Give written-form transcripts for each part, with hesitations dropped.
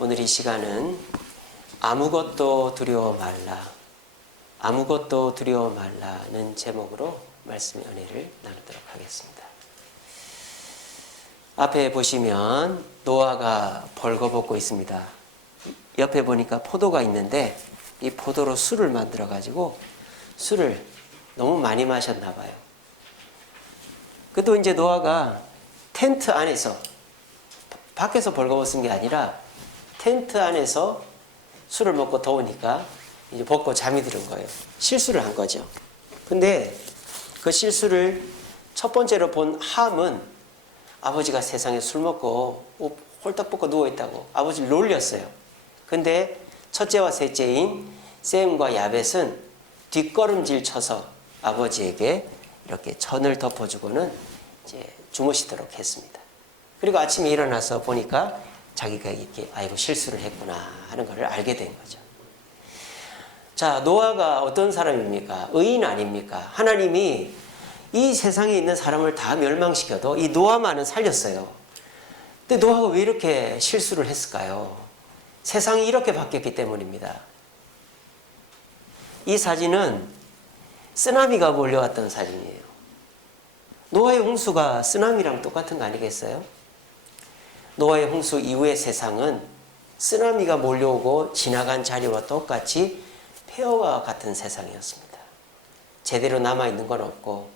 오늘 이 시간은 아무것도 두려워 말라, 아무것도 두려워 말라는 제목으로 말씀의 은혜를 나누도록 하겠습니다. 앞에 보시면 노아가 벌거벗고 있습니다. 옆에 보니까 포도가 있는데 이 포도로 술을 만들어 가지고 술을 너무 많이 마셨나 봐요. 그것도 이제 노아가 텐트 안에서, 밖에서 벌거벗은 게 아니라 텐트 안에서 술을 먹고 더우니까 이제 벗고 잠이 들은 거예요. 실수를 한 거죠. 근데 그 실수를 첫 번째로 본 함은 아버지가 세상에 술 먹고 홀딱 벗고 누워있다고 아버지를 놀렸어요. 근데 첫째와 셋째인 셈과 야벳은 뒷걸음질 쳐서 아버지에게 이렇게 천을 덮어주고는 이제 주무시도록 했습니다. 그리고 아침에 일어나서 보니까 자기가 이렇게 아이고 실수를 했구나 하는 것을 알게 된 거죠. 자, 노아가 어떤 사람입니까? 의인 아닙니까? 하나님이 이 세상에 있는 사람을 다 멸망시켜도 이 노아만은 살렸어요. 근데 노아가 왜 이렇게 실수를 했을까요? 세상이 이렇게 바뀌었기 때문입니다. 이 사진은 쓰나미가 몰려왔던 사진이에요. 노아의 홍수가 쓰나미랑 똑같은 거 아니겠어요? 노아의 홍수 이후의 세상은 쓰나미가 몰려오고 지나간 자리와 똑같이 폐허와 같은 세상이었습니다. 제대로 남아있는 건 없고,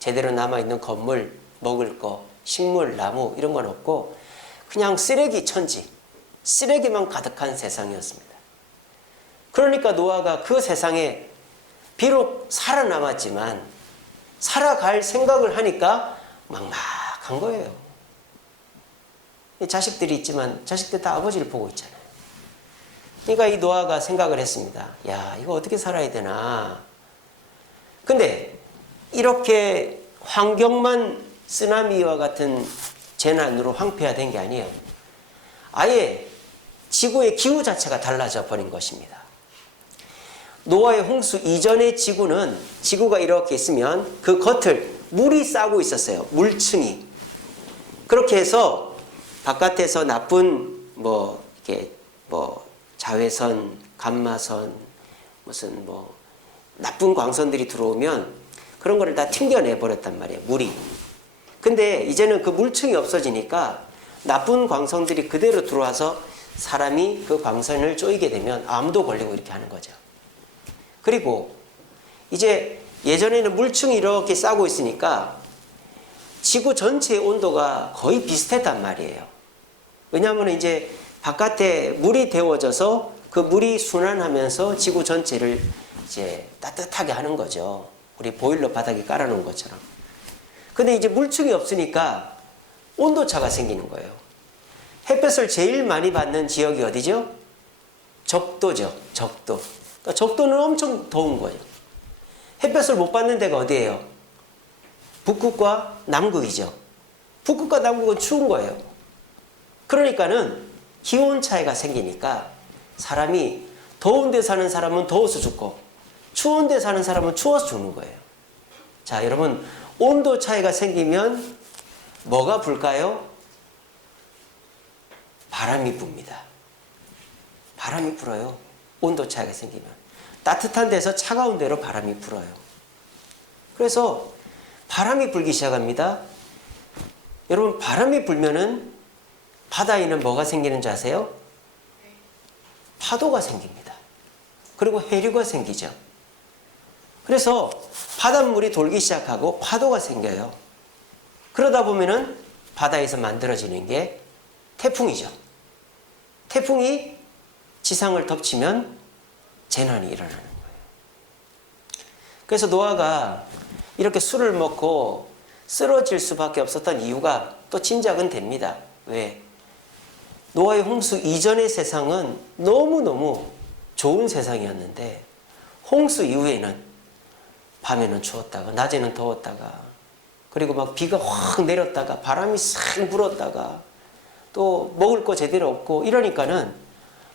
제대로 남아있는 건물, 먹을 거, 식물, 나무 이런 건 없고 그냥 쓰레기 천지, 쓰레기만 가득한 세상이었습니다. 그러니까 노아가 그 세상에 비록 살아남았지만 살아갈 생각을 하니까 막막한 거예요. 자식들이 있지만 자식들 다 아버지를 보고 있잖아요. 그러니까 이 노아가 생각을 했습니다. 야, 이거 어떻게 살아야 되나. 근데 이렇게 환경만 쓰나미와 같은 재난으로 황폐화된 게 아니에요. 아예 지구의 기후 자체가 달라져 버린 것입니다. 노아의 홍수 이전의 지구는, 지구가 이렇게 있으면 그 겉을 물이 싸고 있었어요. 물층이. 그렇게 해서 바깥에서 나쁜 이렇게 자외선, 감마선, 무슨 나쁜 광선들이 들어오면 그런 거를 다 튕겨내 버렸단 말이에요. 물이. 근데 이제는 그 물층이 없어지니까 나쁜 광선들이 그대로 들어와서 사람이 그 광선을 쪼이게 되면 암도 걸리고 이렇게 하는 거죠. 그리고 이제 예전에는 물층이 이렇게 싸고 있으니까 지구 전체의 온도가 거의 비슷했단 말이에요. 왜냐하면 이제 바깥에 물이 데워져서 그 물이 순환하면서 지구 전체를 이제 따뜻하게 하는 거죠. 우리 보일러 바닥에 깔아놓은 것처럼. 근데 이제 물층이 없으니까 온도차가 생기는 거예요. 햇볕을 제일 많이 받는 지역이 어디죠? 적도죠. 적도. 그러니까 적도는 엄청 더운 거예요. 햇볕을 못 받는 데가 어디예요? 북극과 남극이죠. 북극과 남극은 추운 거예요. 그러니까는 기온 차이가 생기니까 사람이 더운 데 사는 사람은 더워서 죽고 추운 데 사는 사람은 추워서 죽는 거예요. 자, 여러분, 온도 차이가 생기면 뭐가 불까요? 바람이 붑니다. 바람이 불어요. 온도 차이가 생기면. 따뜻한 데서 차가운 데로 바람이 불어요. 그래서 바람이 불기 시작합니다. 여러분, 바람이 불면은 바다에는 뭐가 생기는 줄 아세요? 파도가 생깁니다. 그리고 해류가 생기죠. 그래서 바닷물이 돌기 시작하고 파도가 생겨요. 그러다 보면은 바다에서 만들어지는 게 태풍이죠. 태풍이 지상을 덮치면 재난이 일어나는 거예요. 그래서 노아가 이렇게 술을 먹고 쓰러질 수밖에 없었던 이유가 또 짐작은 됩니다. 왜? 노아의 홍수 이전의 세상은 너무너무 좋은 세상이었는데 홍수 이후에는 밤에는 추웠다가 낮에는 더웠다가 그리고 막 비가 확 내렸다가 바람이 싹 불었다가 또 먹을 거 제대로 없고 이러니까는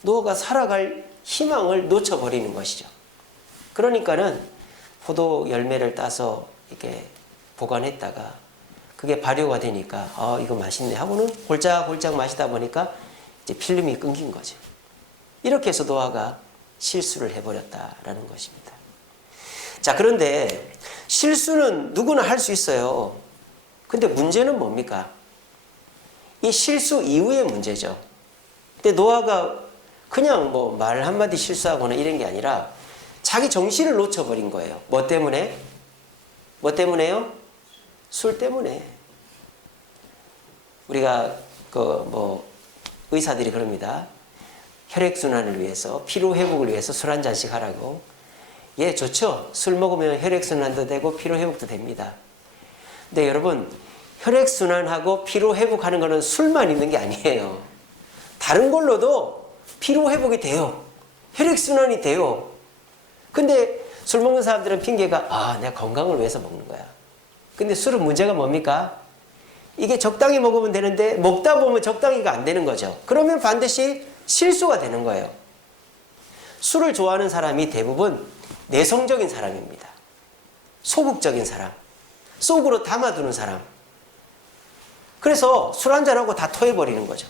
노아가 살아갈 희망을 놓쳐버리는 것이죠. 그러니까는 포도 열매를 따서 이렇게 보관했다가 그게 발효가 되니까 이거 맛있네 하고는 홀짝홀짝 마시다 보니까 이제 필름이 끊긴 거죠. 이렇게 해서 노아가 실수를 해버렸다라는 것입니다. 자, 그런데 실수는 누구나 할 수 있어요. 근데 문제는 뭡니까? 이 실수 이후의 문제죠. 근데 노아가 그냥 뭐 말 한마디 실수하거나 이런 게 아니라 자기 정신을 놓쳐버린 거예요. 뭐 때문에? 뭐 때문에요? 술 때문에. 우리가 의사들이 그럽니다. 혈액순환을 위해서, 피로회복을 위해서 술 한 잔씩 하라고. 예, 좋죠. 술 먹으면 혈액순환도 되고 피로회복도 됩니다. 근데 여러분, 혈액순환하고 피로회복하는 거는 술만 있는 게 아니에요. 다른 걸로도 피로회복이 돼요. 혈액순환이 돼요. 근데 술 먹는 사람들은 핑계가 내가 건강을 위해서 먹는 거야. 근데 술은 문제가 뭡니까? 이게 적당히 먹으면 되는데 먹다 보면 적당히가 안 되는 거죠. 그러면 반드시 실수가 되는 거예요. 술을 좋아하는 사람이 대부분 내성적인 사람입니다. 소극적인 사람, 속으로 담아두는 사람. 그래서 술 한잔하고 다 토해버리는 거죠.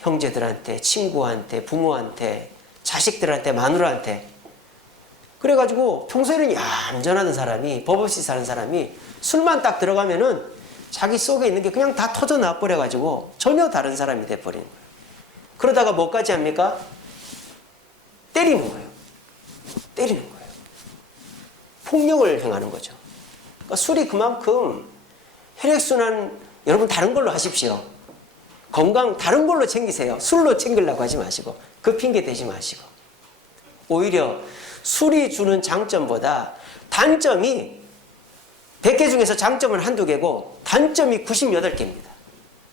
형제들한테, 친구한테, 부모한테, 자식들한테, 마누라한테. 그래가지고 평소에는 얌전하던 사람이, 법 없이 사는 사람이 술만 딱 들어가면은 자기 속에 있는 게 그냥 다 터져 나와버려가지고 전혀 다른 사람이 돼버리는 거예요. 그러다가 뭐까지 합니까? 때리는 거예요. 때리는 거예요. 폭력을 행하는 거죠. 그러니까 술이 그만큼 혈액순환, 여러분 다른 걸로 하십시오. 건강 다른 걸로 챙기세요. 술로 챙기려고 하지 마시고, 그 핑계 대지 마시고. 오히려 술이 주는 장점보다 단점이 100개 중에서 장점은 한두 개고 단점이 98개입니다.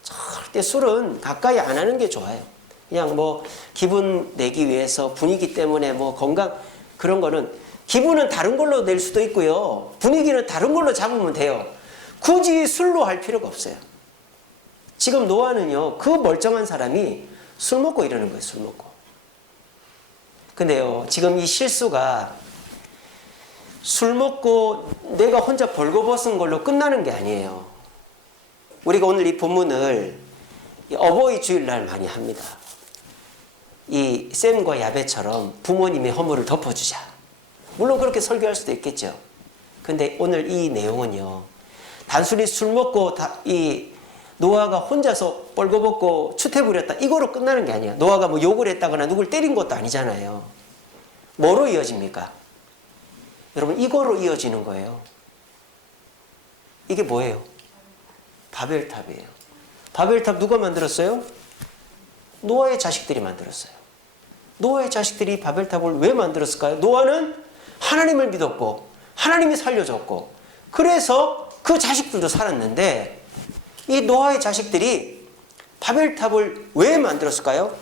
절대 술은 가까이 안 하는 게 좋아요. 그냥 뭐 기분 내기 위해서, 분위기 때문에 뭐 건강, 그런 거는 기분은 다른 걸로 낼 수도 있고요. 분위기는 다른 걸로 잡으면 돼요. 굳이 술로 할 필요가 없어요. 지금 노아는요, 그 멀쩡한 사람이 술 먹고 이러는 거예요. 술 먹고. 근데요, 지금 이 실수가 술 먹고 내가 혼자 벌거벗은 걸로 끝나는 게 아니에요. 우리가 오늘 이 본문을 어버이 주일날 많이 합니다. 이 샘과 야벳처럼 부모님의 허물을 덮어주자. 물론 그렇게 설교할 수도 있겠죠. 근데 오늘 이 내용은요, 단순히 술 먹고 이 노아가 혼자서 벌거벗고 추태부렸다, 이거로 끝나는 게 아니에요. 노아가 뭐 욕을 했다거나 누굴 때린 것도 아니잖아요. 뭐로 이어집니까? 여러분, 이거로 이어지는 거예요. 이게 뭐예요? 바벨탑이에요. 바벨탑 누가 만들었어요? 노아의 자식들이 만들었어요. 노아의 자식들이 바벨탑을 왜 만들었을까요? 노아는 하나님을 믿었고 하나님이 살려줬고 그래서 그 자식들도 살았는데, 이 노아의 자식들이 바벨탑을 왜 만들었을까요?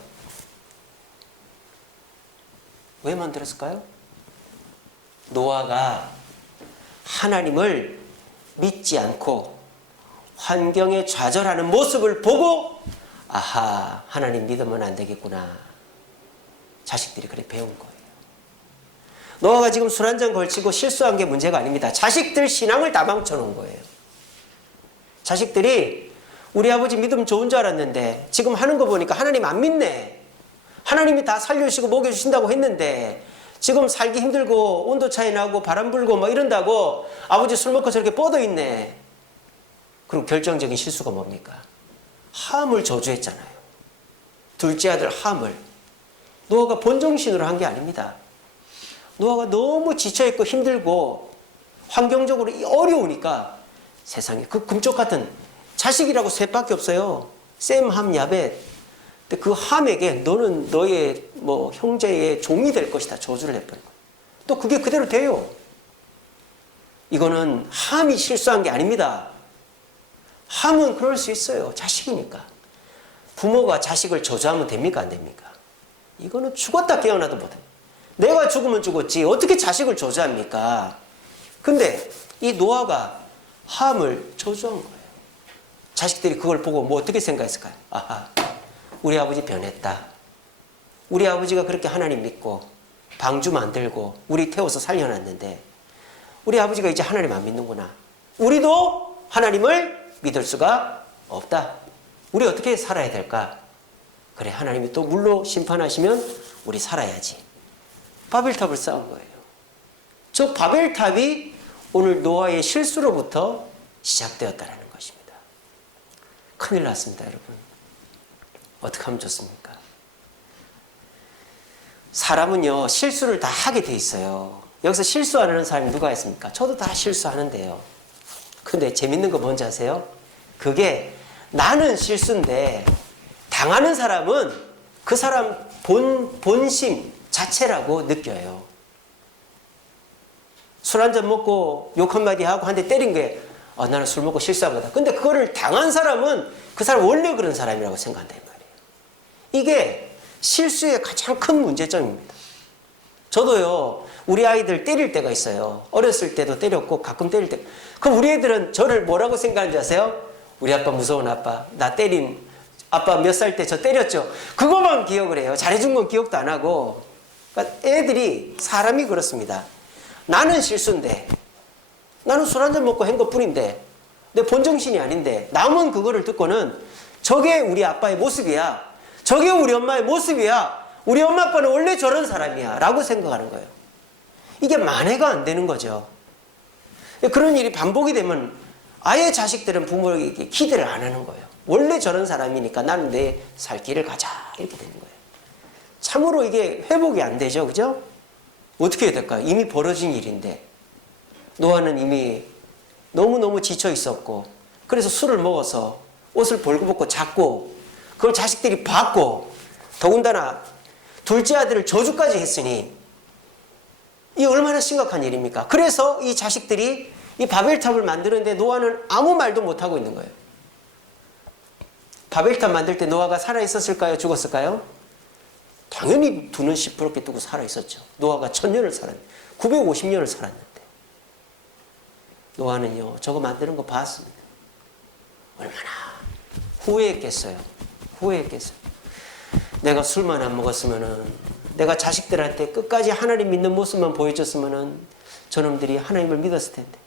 왜 만들었을까요? 노아가 하나님을 믿지 않고 환경에 좌절하는 모습을 보고, 아하, 하나님 믿으면 안 되겠구나. 자식들이 그래 배운 거예요. 노아가 지금 술 한 잔 걸치고 실수한 게 문제가 아닙니다. 자식들 신앙을 다 망쳐놓은 거예요. 자식들이 우리 아버지 믿음 좋은 줄 알았는데 지금 하는 거 보니까 하나님 안 믿네. 하나님이 다 살려주시고 먹여주신다고 했는데 지금 살기 힘들고 온도 차이 나고 바람 불고 뭐 이런다고 아버지 술 먹고 저렇게 뻗어있네. 그리고 결정적인 실수가 뭡니까? 함을 저주했잖아요. 둘째 아들 함을. 노아가 본정신으로 한 게 아닙니다. 노아가 너무 지쳐있고 힘들고 환경적으로 어려우니까 세상에 그 금쪽 같은 자식이라고 셋밖에 없어요. 셈, 함, 야벳. 근데 그 함에게 너는 너의 뭐 형제의 종이 될 것이다. 저주를 해버린 거예요. 또 그게 그대로 돼요. 이거는 함이 실수한 게 아닙니다. 함은 그럴 수 있어요. 자식이니까. 부모가 자식을 저주하면 됩니까? 안 됩니까? 이거는 죽었다 깨어나도 못해. 내가 죽으면 죽었지 어떻게 자식을 저주합니까? 근데 이 노아가 함을 저주한 거예요. 자식들이 그걸 보고 뭐 어떻게 생각했을까요? 아하, 우리 아버지 변했다. 우리 아버지가 그렇게 하나님 믿고 방주 만들고 우리 태워서 살려놨는데 우리 아버지가 이제 하나님 안 믿는구나. 우리도 하나님을 믿을 수가 없다. 우리 어떻게 살아야 될까? 그래, 하나님이 또 물로 심판하시면 우리 살아야지. 바벨탑을 쌓은 거예요. 저 바벨탑이 오늘 노아의 실수로부터 시작되었다는 것입니다. 큰일 났습니다, 여러분. 어떻게 하면 좋습니까? 사람은요, 실수를 다 하게 돼 있어요. 여기서 실수 안 하는 사람이 누가 있습니까? 저도 다 실수하는데요. 근데 재밌는 거 뭔지 아세요? 그게 나는 실수인데 당하는 사람은 그 사람 본심 자체라고 느껴요. 술 한잔 먹고 욕 한마디 하고 한 대 때린 게 나는 술 먹고 실수한 거다. 근데 그거를 당한 사람은 그 사람 원래 그런 사람이라고 생각한단 말이에요. 이게 실수의 가장 큰 문제점입니다. 저도요, 우리 아이들 때릴 때가 있어요. 어렸을 때도 때렸고 가끔 때릴 때. 그럼 우리 애들은 저를 뭐라고 생각하는지 아세요? 우리 아빠 무서운 아빠. 나 때린 아빠 몇 살 때 저 때렸죠. 그거만 기억을 해요. 잘해준 건 기억도 안 하고. 그러니까 애들이 사람이 그렇습니다. 나는 실수인데, 나는 술 한잔 먹고 한 것뿐인데, 내 본정신이 아닌데, 남은 그거를 듣고는 저게 우리 아빠의 모습이야. 저게 우리 엄마의 모습이야. 우리 엄마 아빠는 원래 저런 사람이야. 라고 생각하는 거예요. 이게 만회가 안 되는 거죠. 그런 일이 반복이 되면 아예 자식들은 부모에게 기대를 안 하는 거예요. 원래 저런 사람이니까 나는 내 살 길을 가자. 이렇게 되는 거예요. 참으로 이게 회복이 안 되죠. 그죠? 어떻게 해야 될까요? 이미 벌어진 일인데. 노아는 이미 너무너무 지쳐 있었고, 그래서 술을 먹어서 옷을 벌거벗고 잤고, 그걸 자식들이 봤고, 더군다나 둘째 아들을 저주까지 했으니 이 얼마나 심각한 일입니까? 그래서 이 자식들이 이 바벨탑을 만드는데 노아는 아무 말도 못하고 있는 거예요. 바벨탑 만들 때 노아가 살아있었을까요? 죽었을까요? 당연히 두 눈 시퍼렇게 뜨고 살아있었죠. 노아가 1000년을 살았는데, 950년을 살았는데. 노아는요, 저거 만드는 거 봤습니다. 얼마나 후회했겠어요. 후회했겠어요. 내가 술만 안 먹었으면은, 내가 자식들한테 끝까지 하나님 믿는 모습만 보여줬으면은 저놈들이 하나님을 믿었을 텐데.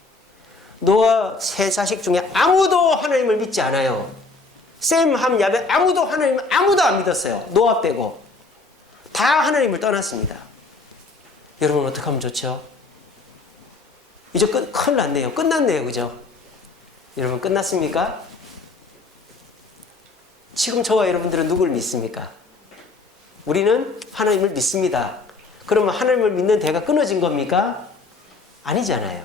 노아 세 자식 중에 아무도 하나님을 믿지 않아요. 셈, 함, 야벳 아무도 안 믿었어요. 노아 빼고. 다 하나님을 떠났습니다. 여러분 어떻게 하면 좋죠? 이제 큰일 났네요. 끝났네요. 그죠? 여러분 끝났습니까? 지금 저와 여러분들은 누굴 믿습니까? 우리는 하나님을 믿습니다. 그러면 하나님을 믿는 대가 끊어진 겁니까? 아니잖아요.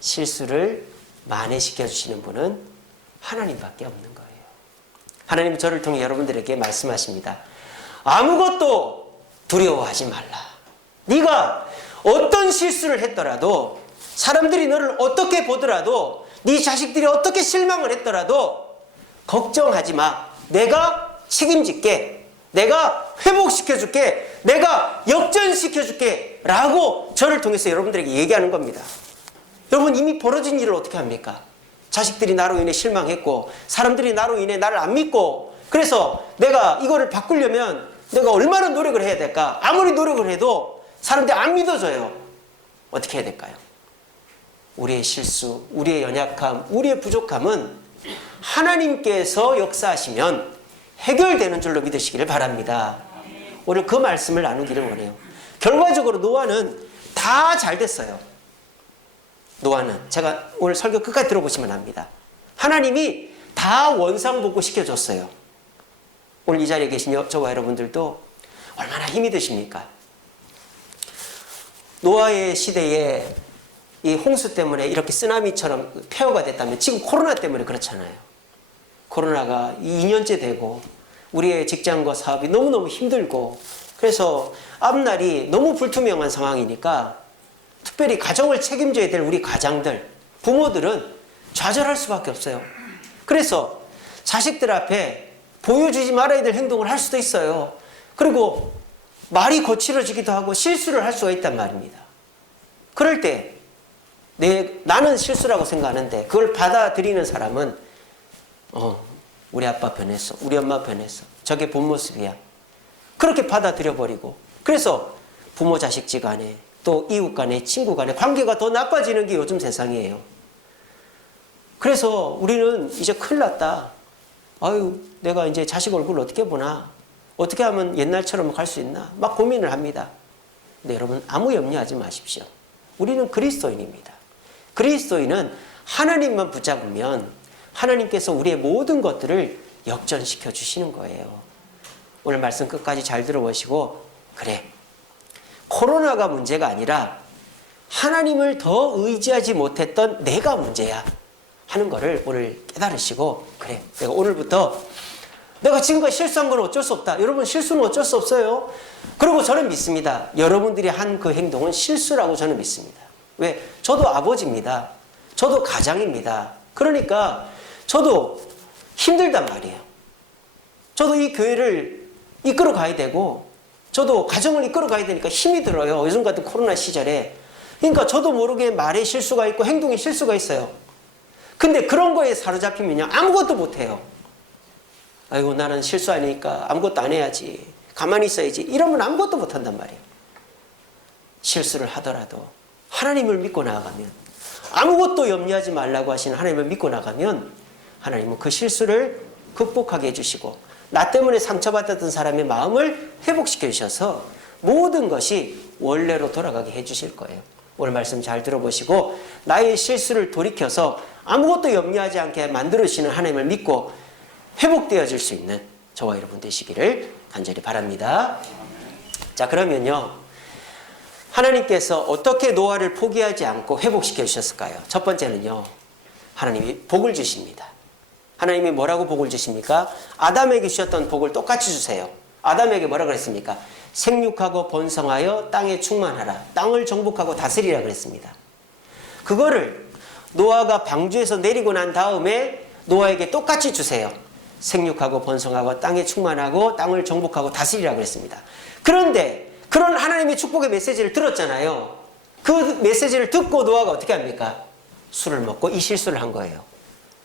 실수를 만회시켜 주시는 분은 하나님밖에 없는 거예요. 하나님은 저를 통해 여러분들에게 말씀하십니다. 아무것도 두려워하지 말라. 네가 어떤 실수를 했더라도, 사람들이 너를 어떻게 보더라도, 네 자식들이 어떻게 실망을 했더라도 걱정하지 마. 내가 책임질게. 내가 회복시켜줄게. 내가 역전시켜줄게. 라고 저를 통해서 여러분들에게 얘기하는 겁니다. 여러분 이미 벌어진 일을 어떻게 합니까? 자식들이 나로 인해 실망했고, 사람들이 나로 인해 나를 안 믿고, 그래서 내가 이거를 바꾸려면 내가 얼마나 노력을 해야 될까? 아무리 노력을 해도 사람들이 안 믿어져요. 어떻게 해야 될까요? 우리의 실수, 우리의 연약함, 우리의 부족함은 하나님께서 역사하시면 해결되는 줄로 믿으시기를 바랍니다. 오늘 그 말씀을 나누기를 원해요. 결과적으로 노아는 다 잘 됐어요. 노아는 제가 오늘 설교 끝까지 들어보시면 압니다. 하나님이 다 원상복구 시켜줬어요. 오늘 이 자리에 계신 저와 여러분들도 얼마나 힘이 드십니까? 노아의 시대에 이 홍수 때문에 이렇게 쓰나미처럼 폐허가 됐다면 지금 코로나 때문에 그렇잖아요. 코로나가 2년째 되고 우리의 직장과 사업이 너무너무 힘들고, 그래서 앞날이 너무 불투명한 상황이니까 특별히 가정을 책임져야 될 우리 가장들, 부모들은 좌절할 수밖에 없어요. 그래서 자식들 앞에 보여주지 말아야 될 행동을 할 수도 있어요. 그리고 말이 거칠어지기도 하고 실수를 할 수가 있단 말입니다. 그럴 때 나는 실수라고 생각하는데 그걸 받아들이는 사람은 우리 아빠 변했어. 우리 엄마 변했어. 저게 본 모습이야. 그렇게 받아들여버리고, 그래서 부모 자식 간에 또 이웃 간에 친구 간에 관계가 더 나빠지는 게 요즘 세상이에요. 그래서 우리는 이제 큰일 났다. 아유, 내가 이제 자식 얼굴 어떻게 보나? 어떻게 하면 옛날처럼 갈 수 있나? 막 고민을 합니다. 근데 여러분, 아무 염려하지 마십시오. 우리는 그리스도인입니다. 그리스도인은 하나님만 붙잡으면 하나님께서 우리의 모든 것들을 역전시켜 주시는 거예요. 오늘 말씀 끝까지 잘 들어보시고, 그래, 코로나가 문제가 아니라 하나님을 더 의지하지 못했던 내가 문제야 하는 거를 오늘 깨달으시고, 그래, 내가 오늘부터 내가 지금까지 실수한 건 어쩔 수 없다. 여러분, 실수는 어쩔 수 없어요. 그리고 저는 믿습니다. 여러분들이 한 그 행동은 실수라고 저는 믿습니다. 왜? 저도 아버지입니다. 저도 가장입니다. 그러니까 저도 힘들단 말이에요. 저도 이 교회를 이끌어 가야 되고, 저도 가정을 이끌어 가야 되니까 힘이 들어요. 요즘 같은 코로나 시절에. 그러니까 저도 모르게 말에 실수가 있고 행동에 실수가 있어요. 근데 그런 거에 사로잡히면요, 아무것도 못해요. 아이고, 나는 실수하니까 아무것도 안 해야지, 가만히 있어야지, 이러면 아무것도 못한단 말이에요. 실수를 하더라도 하나님을 믿고 나아가면, 아무것도 염려하지 말라고 하시는 하나님을 믿고 나가면 하나님은 그 실수를 극복하게 해주시고, 나 때문에 상처받았던 사람의 마음을 회복시켜 주셔서 모든 것이 원래로 돌아가게 해주실 거예요. 오늘 말씀 잘 들어보시고, 나의 실수를 돌이켜서 아무것도 염려하지 않게 만들어주시는 하나님을 믿고 회복되어질 수 있는 저와 여러분 되시기를 간절히 바랍니다. 자, 그러면요, 하나님께서 어떻게 노아를 포기하지 않고 회복시켜 주셨을까요? 첫 번째는요, 하나님이 복을 주십니다. 하나님이 뭐라고 복을 주십니까? 아담에게 주셨던 복을 똑같이 주세요. 아담에게 뭐라 그랬습니까? 생육하고 번성하여 땅에 충만하라. 땅을 정복하고 다스리라 그랬습니다. 그거를 노아가 방주에서 내리고 난 다음에 노아에게 똑같이 주세요. 생육하고 번성하고 땅에 충만하고 땅을 정복하고 다스리라 그랬습니다. 그런데 그런 하나님의 축복의 메시지를 들었잖아요. 그 메시지를 듣고 노아가 어떻게 합니까? 술을 먹고 이 실수를 한 거예요.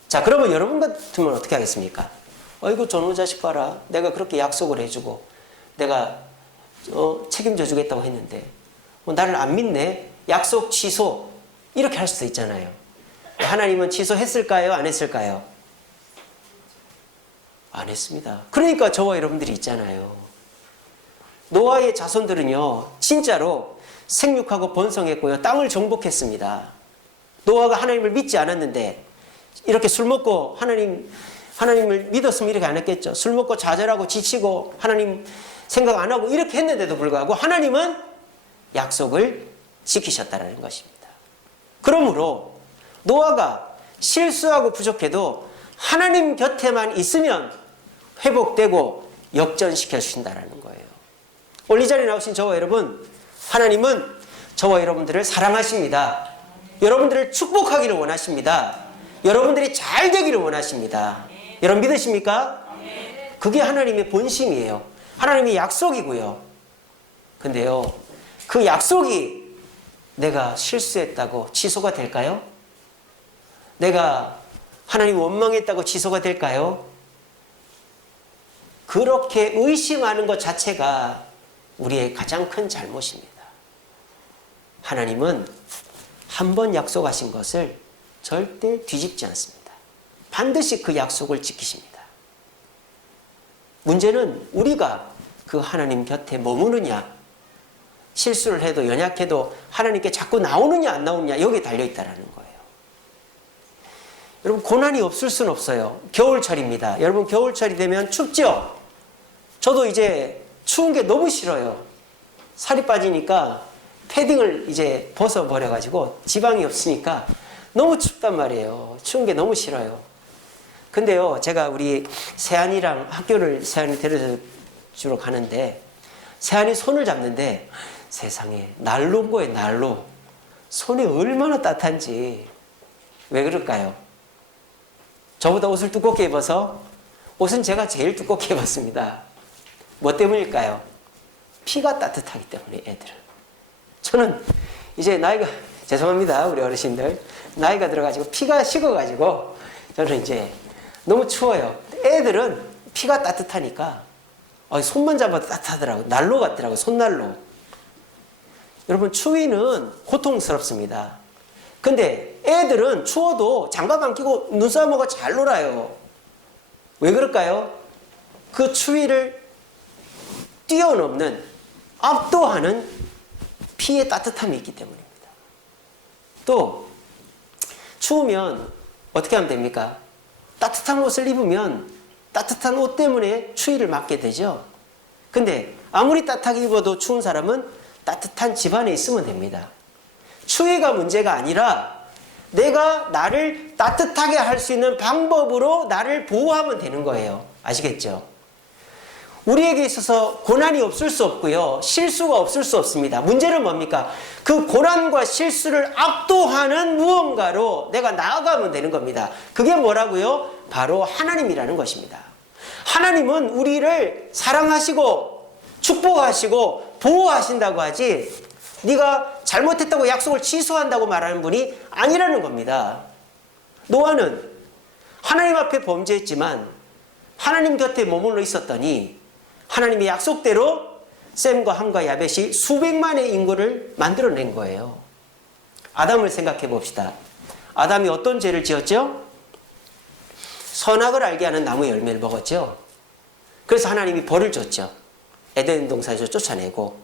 자, 그러면 여러분 같으면 어떻게 하겠습니까? 어이구, 저놈 자식 봐라. 내가 그렇게 약속을 해주고 내가 책임져 주겠다고 했는데 나를 안 믿네. 약속 취소. 이렇게 할 수도 있잖아요. 하나님은 취소했을까요? 안 했을까요? 안 했습니다. 그러니까 저와 여러분들이 있잖아요. 노아의 자손들은요, 진짜로 생육하고 번성했고요, 땅을 정복했습니다. 노아가 하나님을 믿지 않았는데 이렇게 술 먹고 하나님을 믿었으면 이렇게 안 했겠죠. 술 먹고 좌절하고 지치고 하나님 생각 안 하고 이렇게 했는데도 불구하고 하나님은 약속을 지키셨다는 것입니다. 그러므로 노아가 실수하고 부족해도 하나님 곁에만 있으면 회복되고 역전시켜 주신다는 거예요. 오늘 이 자리에 나오신 저와 여러분, 하나님은 저와 여러분들을 사랑하십니다. 여러분들을 축복하기를 원하십니다. 여러분들이 잘 되기를 원하십니다. 여러분 믿으십니까? 그게 하나님의 본심이에요. 하나님의 약속이고요. 근데요, 그 약속이 내가 실수했다고 취소가 될까요? 내가 하나님 원망했다고 취소가 될까요? 그렇게 의심하는 것 자체가 우리의 가장 큰 잘못입니다. 하나님은 한 번 약속하신 것을 절대 뒤집지 않습니다. 반드시 그 약속을 지키십니다. 문제는 우리가 그 하나님 곁에 머무느냐, 실수를 해도 연약해도 하나님께 자꾸 나오느냐 안 나오느냐, 여기에 달려있다는 거예요. 여러분, 고난이 없을 수는 없어요. 겨울철입니다. 여러분, 겨울철이 되면 춥죠? 저도 이제 추운 게 너무 싫어요. 살이 빠지니까 패딩을 이제 벗어버려가지고 지방이 없으니까 너무 춥단 말이에요. 추운 게 너무 싫어요. 근데요, 제가 우리 세안이랑 학교를 세안이 데려다 주러 가는데 세안이 손을 잡는데 세상에 난로인 거예요, 난로. 손이 얼마나 따뜻한지. 왜 그럴까요? 저보다 옷을 두껍게 입어서, 옷은 제가 제일 두껍게 입었습니다. 뭐 때문일까요? 피가 따뜻하기 때문에, 애들은. 저는 이제 나이가, 죄송합니다, 우리 어르신들. 나이가 들어가지고 피가 식어가지고 저는 이제 너무 추워요. 애들은 피가 따뜻하니까 손만 잡아도 따뜻하더라고요. 난로 같더라고요, 손난로. 여러분, 추위는 고통스럽습니다. 근데 애들은 추워도 장갑 안 끼고 눈싸움하고 잘 놀아요. 왜 그럴까요? 그 추위를 뛰어넘는, 압도하는 피의 따뜻함이 있기 때문입니다. 또 추우면 어떻게 하면 됩니까? 따뜻한 옷을 입으면 따뜻한 옷 때문에 추위를 맞게 되죠. 근데 아무리 따뜻하게 입어도 추운 사람은 따뜻한 집 안에 있으면 됩니다. 추위가 문제가 아니라 내가 나를 따뜻하게 할 수 있는 방법으로 나를 보호하면 되는 거예요. 아시겠죠? 우리에게 있어서 고난이 없을 수 없고요. 실수가 없을 수 없습니다. 문제는 뭡니까? 그 고난과 실수를 압도하는 무언가로 내가 나아가면 되는 겁니다. 그게 뭐라고요? 바로 하나님이라는 것입니다. 하나님은 우리를 사랑하시고 축복하시고 보호하신다고 하지, 네가 잘못했다고 약속을 취소한다고 말하는 분이 아니라는 겁니다. 노아는 하나님 앞에 범죄했지만 하나님 곁에 머물러 있었더니 하나님의 약속대로 셈과 함과 야벳이 수백만의 인구를 만들어낸 거예요. 아담을 생각해 봅시다. 아담이 어떤 죄를 지었죠? 선악을 알게 하는 나무 열매를 먹었죠. 그래서 하나님이 벌을 줬죠. 에덴 동산에서 쫓아내고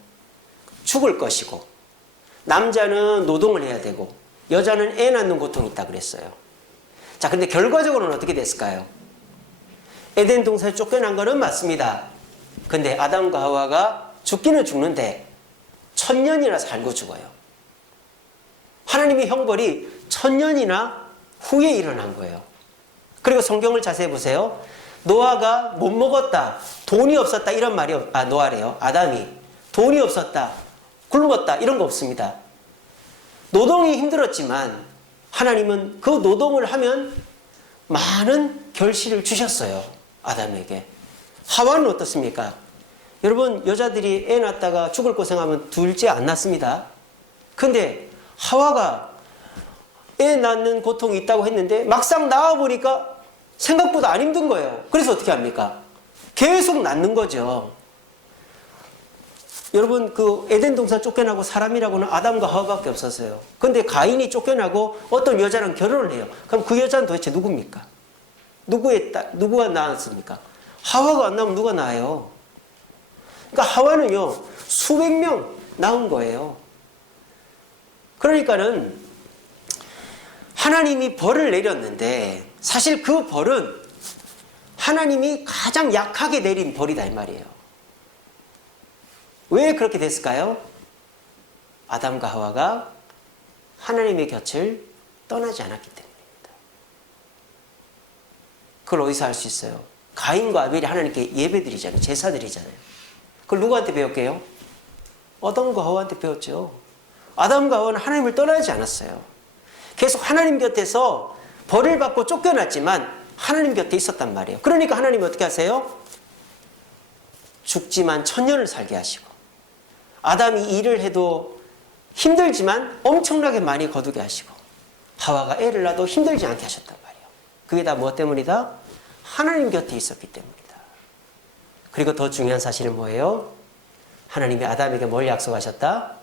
죽을 것이고, 남자는 노동을 해야 되고 여자는 애 낳는 고통이 있다 그랬어요. 자, 근데 결과적으로는 어떻게 됐을까요? 에덴 동산에 쫓겨난 거는 맞습니다. 근데 아담과 하와가 죽기는 죽는데 1000년이나 살고 죽어요. 하나님의 형벌이 1000년이나 후에 일어난 거예요. 그리고 성경을 자세히 보세요. 노아가 못 먹었다, 돈이 없었다 이런 말이 노아래요. 아담이 돈이 없었다, 굶었다 이런 거 없습니다. 노동이 힘들었지만 하나님은 그 노동을 하면 많은 결실을 주셨어요. 아담에게. 하와는 어떻습니까? 여러분, 여자들이 애 낳다가 죽을 고생하면 둘째 안 낳습니다. 근데 하와가 애 낳는 고통이 있다고 했는데 막상 낳아보니까 생각보다 안 힘든 거예요. 그래서 어떻게 합니까? 계속 낳는 거죠. 여러분, 그 에덴 동산 쫓겨나고 사람이라고는 아담과 하와밖에 없었어요. 근데 가인이 쫓겨나고 어떤 여자랑 결혼을 해요. 그럼 그 여자는 도대체 누굽니까? 누구가 낳았습니까? 하와가 안 낳으면 누가 낳아요? 그러니까 하와는요, 수백 명 낳은 거예요. 그러니까는 하나님이 벌을 내렸는데 사실 그 벌은 하나님이 가장 약하게 내린 벌이다 이 말이에요. 왜 그렇게 됐을까요? 아담과 하와가 하나님의 곁을 떠나지 않았기 때문입니다. 그걸 어디서 알 수 있어요? 가인과 아벨이 하나님께 예배드리잖아요. 제사드리잖아요. 그걸 누구한테 배웠게요? 아담과 하와한테 배웠죠. 아담과 하와는 하나님을 떠나지 않았어요. 계속 하나님 곁에서 벌을 받고 쫓겨났지만 하나님 곁에 있었단 말이에요. 그러니까 하나님이 어떻게 하세요? 죽지만 1000년을 살게 하시고, 아담이 일을 해도 힘들지만 엄청나게 많이 거두게 하시고, 하와가 애를 낳아도 힘들지 않게 하셨단 말이에요. 그게 다 무엇 때문이다? 하나님 곁에 있었기 때문이다. 그리고 더 중요한 사실은 뭐예요? 하나님이 아담에게 뭘 약속하셨다?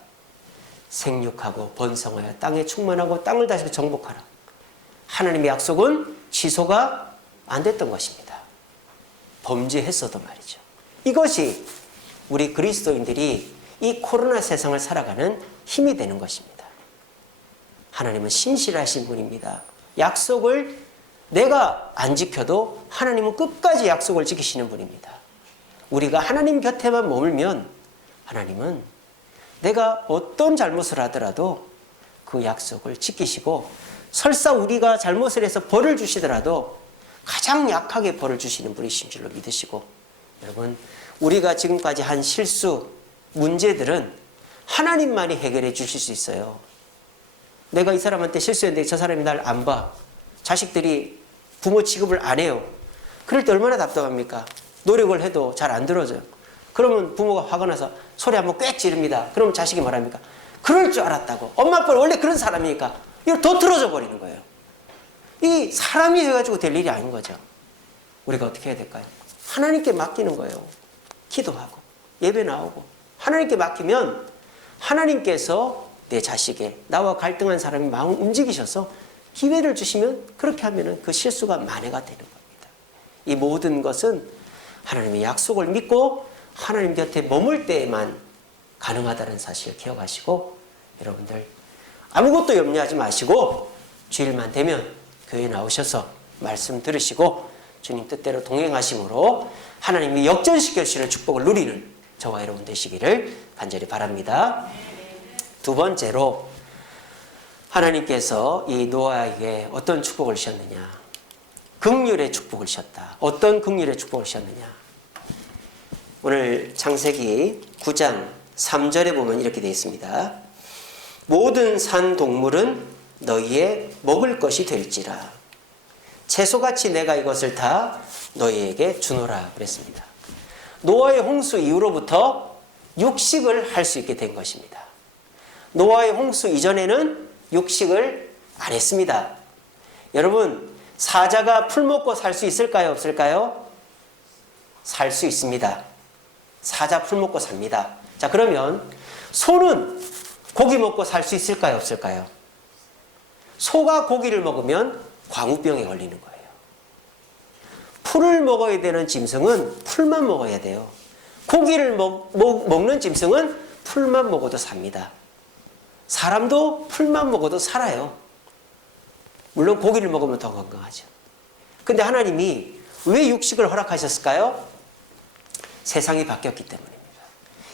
생육하고 번성하여 땅에 충만하고 땅을 다시 정복하라. 하나님의 약속은 취소가 안 됐던 것입니다. 범죄했어도 말이죠. 이것이 우리 그리스도인들이 이 코로나 세상을 살아가는 힘이 되는 것입니다. 하나님은 신실하신 분입니다. 약속을 내가 안 지켜도 하나님은 끝까지 약속을 지키시는 분입니다. 우리가 하나님 곁에만 머물면 하나님은 내가 어떤 잘못을 하더라도 그 약속을 지키시고, 설사 우리가 잘못을 해서 벌을 주시더라도 가장 약하게 벌을 주시는 분이신 줄로 믿으시고, 여러분, 우리가 지금까지 한 실수, 문제들은 하나님만이 해결해 주실 수 있어요. 내가 이 사람한테 실수했는데 저 사람이 날 안 봐. 자식들이 부모 취급을 안 해요. 그럴 때 얼마나 답답합니까? 노력을 해도 잘 안 들어줘요. 그러면 부모가 화가 나서 소리 한번 꽥 지릅니다. 그러면 자식이 뭐랍니까? 그럴 줄 알았다고. 엄마 아빠는 원래 그런 사람이니까. 이걸 더 틀어져 버리는 거예요. 이 사람이 해가지고 될 일이 아닌 거죠. 우리가 어떻게 해야 될까요? 하나님께 맡기는 거예요. 기도하고 예배 나오고 하나님께 맡기면 하나님께서 내 자식에 나와 갈등한 사람이 마음 움직이셔서 기회를 주시면, 그렇게 하면 그 실수가 만회가 되는 겁니다. 이 모든 것은 하나님의 약속을 믿고 하나님 곁에 머물 때에만 가능하다는 사실을 기억하시고 여러분들 아무것도 염려하지 마시고 주일만 되면 교회에 나오셔서 말씀 들으시고 주님 뜻대로 동행하심으로 하나님이 역전시켜 주시는 축복을 누리는 저와 여러분 되시기를 간절히 바랍니다. 두 번째로 하나님께서 이 노아에게 어떤 축복을 주셨느냐? 긍휼의 축복을 주셨다. 어떤 긍휼의 축복을 주셨느냐? 오늘 창세기 9장 3절에 보면 이렇게 되어 있습니다. 모든 산 동물은 너희의 먹을 것이 될지라. 채소같이 내가 이것을 다 너희에게 주노라 그랬습니다. 노아의 홍수 이후로부터 육식을 할 수 있게 된 것입니다. 노아의 홍수 이전에는 육식을 안 했습니다. 여러분, 사자가 풀 먹고 살 수 있을까요? 없을까요? 살 수 있습니다. 사자 풀 먹고 삽니다. 자, 그러면 소는 고기 먹고 살 수 있을까요? 없을까요? 소가 고기를 먹으면 광우병에 걸리는 거예요. 풀을 먹어야 되는 짐승은 풀만 먹어야 돼요. 고기를 먹는 짐승은 풀만 먹어도 삽니다. 사람도 풀만 먹어도 살아요. 물론 고기를 먹으면 더 건강하죠. 근데 하나님이 왜 육식을 허락하셨을까요? 세상이 바뀌었기 때문입니다.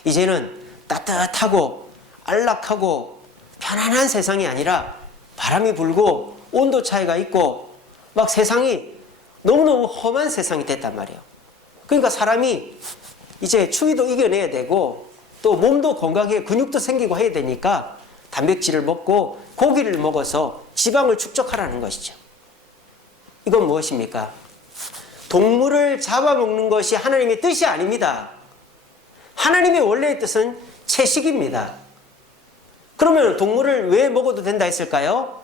이제는 따뜻하고 안락하고 편안한 세상이 아니라 바람이 불고 온도 차이가 있고 막 세상이 너무너무 험한 세상이 됐단 말이에요. 그러니까 사람이 이제 추위도 이겨내야 되고 또 몸도 건강해 근육도 생기고 해야 되니까 단백질을 먹고 고기를 먹어서 지방을 축적하라는 것이죠. 이건 무엇입니까? 동물을 잡아먹는 것이 하나님의 뜻이 아닙니다. 하나님의 원래의 뜻은 채식입니다. 그러면 동물을 왜 먹어도 된다 했을까요?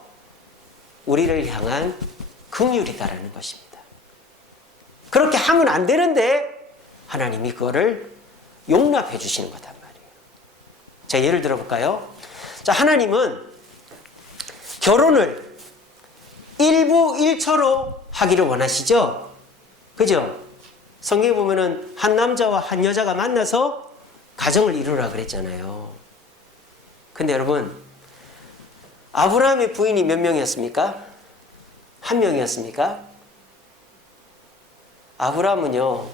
우리를 향한 긍휼이다라는 것입니다. 그렇게 하면 안 되는데 하나님이 그거를 용납해 주시는 거단 말이에요. 자, 예를 들어볼까요? 자, 하나님은 결혼을 일부일처로 하기를 원하시죠? 그죠? 성경에 보면은 한 남자와 한 여자가 만나서 가정을 이루라 그랬잖아요. 근데 여러분, 아브라함의 부인이 몇 명이었습니까? 한 명이었습니까? 아브라함은요,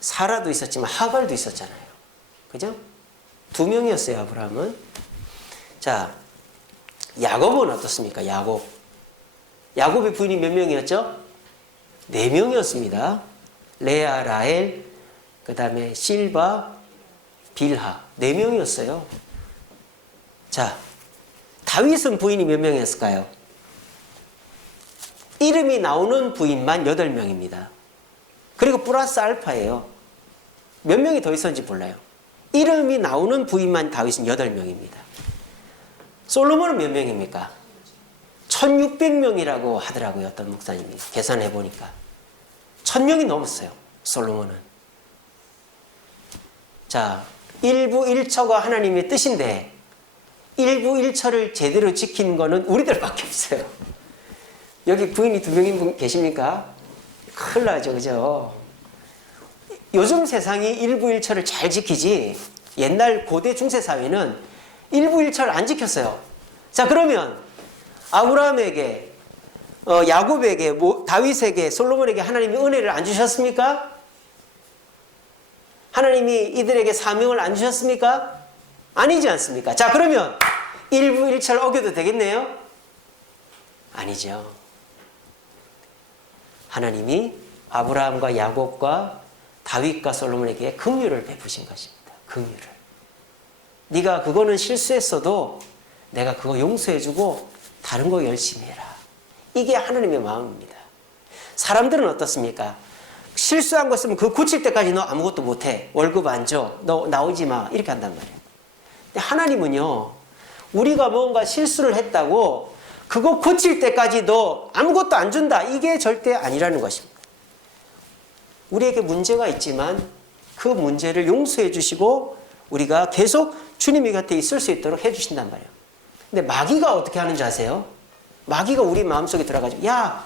사라도 있었지만 하갈도 있었잖아요. 그죠? 2명이었어요, 아브라함은. 자, 야곱은 어떻습니까? 야곱의 부인이 몇 명이었죠? 4명이었습니다. 레아, 라헬, 그 다음에 실바, 빌하. 4명이었어요. 자, 다윗은 부인이 몇 명이었을까요? 이름이 나오는 부인만 8명입니다. 그리고 플러스 알파예요. 몇 명이 더 있었는지 몰라요. 이름이 나오는 부인만 다윗은 8명입니다. 솔로몬은 몇 명입니까? 1600명이라고 하더라고요. 어떤 목사님이 계산해 보니까 1000명이 넘었어요. 솔로몬은. 자, 일부일처가 하나님의 뜻인데 일부일처를 제대로 지킨 거는 우리들밖에 없어요. 여기 부인이 2명인 분 계십니까? 큰일 나죠, 그죠? 요즘 세상이 일부일처를 잘 지키지 옛날 고대 중세사회는 일부일처를 안 지켰어요. 자, 그러면 아브라함에게, 야곱에게, 다윗에게, 솔로몬에게 하나님이 은혜를 안 주셨습니까? 하나님이 이들에게 사명을 안 주셨습니까? 아니지 않습니까? 자, 그러면 일부일처를 어겨도 되겠네요? 아니죠. 하나님이 아브라함과 야곱과 다윗과 솔로몬에게 긍휼을 베푸신 것입니다. 긍휼을. 네가 그거는 실수했어도 내가 그거 용서해주고 다른 거 열심히 해라. 이게 하나님의 마음입니다. 사람들은 어떻습니까? 실수한 거 있으면 그거 고칠 때까지 너 아무것도 못해. 월급 안 줘. 너 나오지 마. 이렇게 한단 말이에요. 근데 하나님은요, 우리가 뭔가 실수를 했다고 그거 고칠 때까지 너 아무것도 안 준다. 이게 절대 아니라는 것입니다. 우리에게 문제가 있지만 그 문제를 용서해 주시고 우리가 계속 주님의 곁에 있을 수 있도록 해 주신단 말이에요. 근데 마귀가 어떻게 하는지 아세요? 마귀가 우리 마음속에 들어가지고 야,